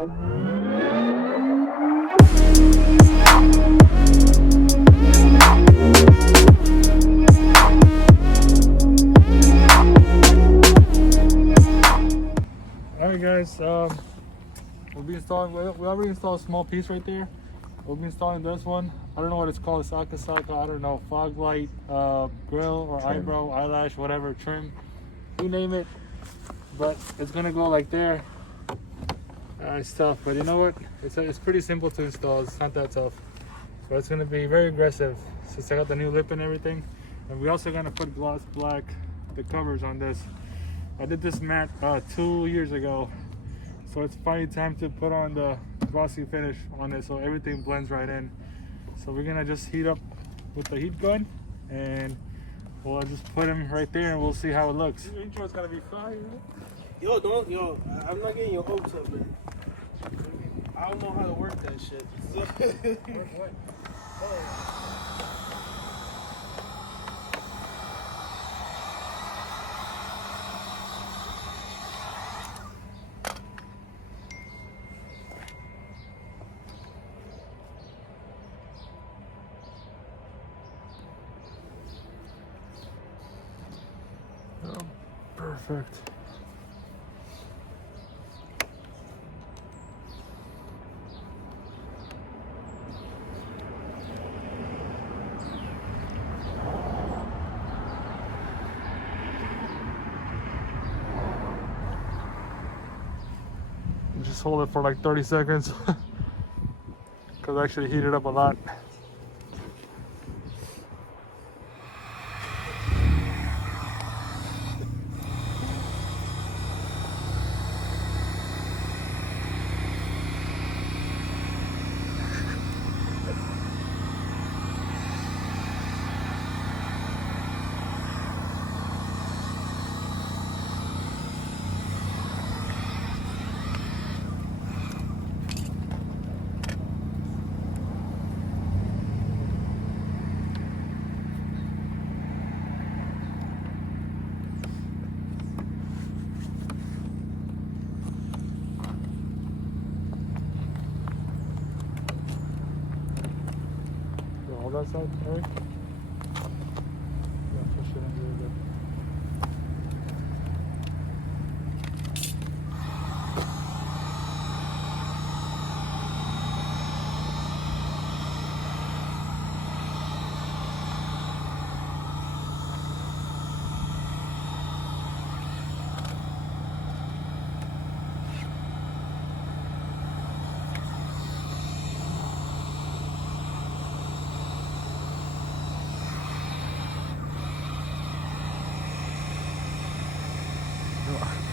Alright guys, we'll be installing, we already installed a small piece right there. We'll be installing this one. I don't know what it's called. It's Akasaka, I don't know, fog light, grill or trim, eyebrow, eyelash, whatever, trim, you name it. But it's gonna go like there. It's tough, but you know what? It's pretty simple to install. It's not that tough. But it's gonna be very aggressive since I got the new lip and everything. And we also gonna put gloss black, the covers on this. I did this mat 2 years ago, so it's finally time to put on the glossy finish on it so everything blends right in. So we're gonna just heat up with the heat gun and we'll just put him right there and we'll see how it looks. Your intro's gonna be fire. Yo, I'm not getting your hopes up, man. I don't know how to work that shit. What? Oh. Oh, perfect. Just hold it for like 30 seconds because I actually heated up a lot. All that side, Eric? Yeah, push it in really good.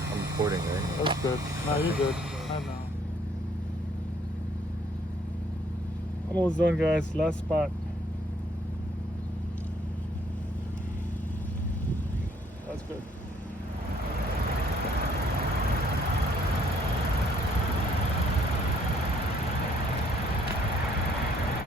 I'm recording, right? That's good. No, you're good. I know. Almost done, guys. Last spot. That's good.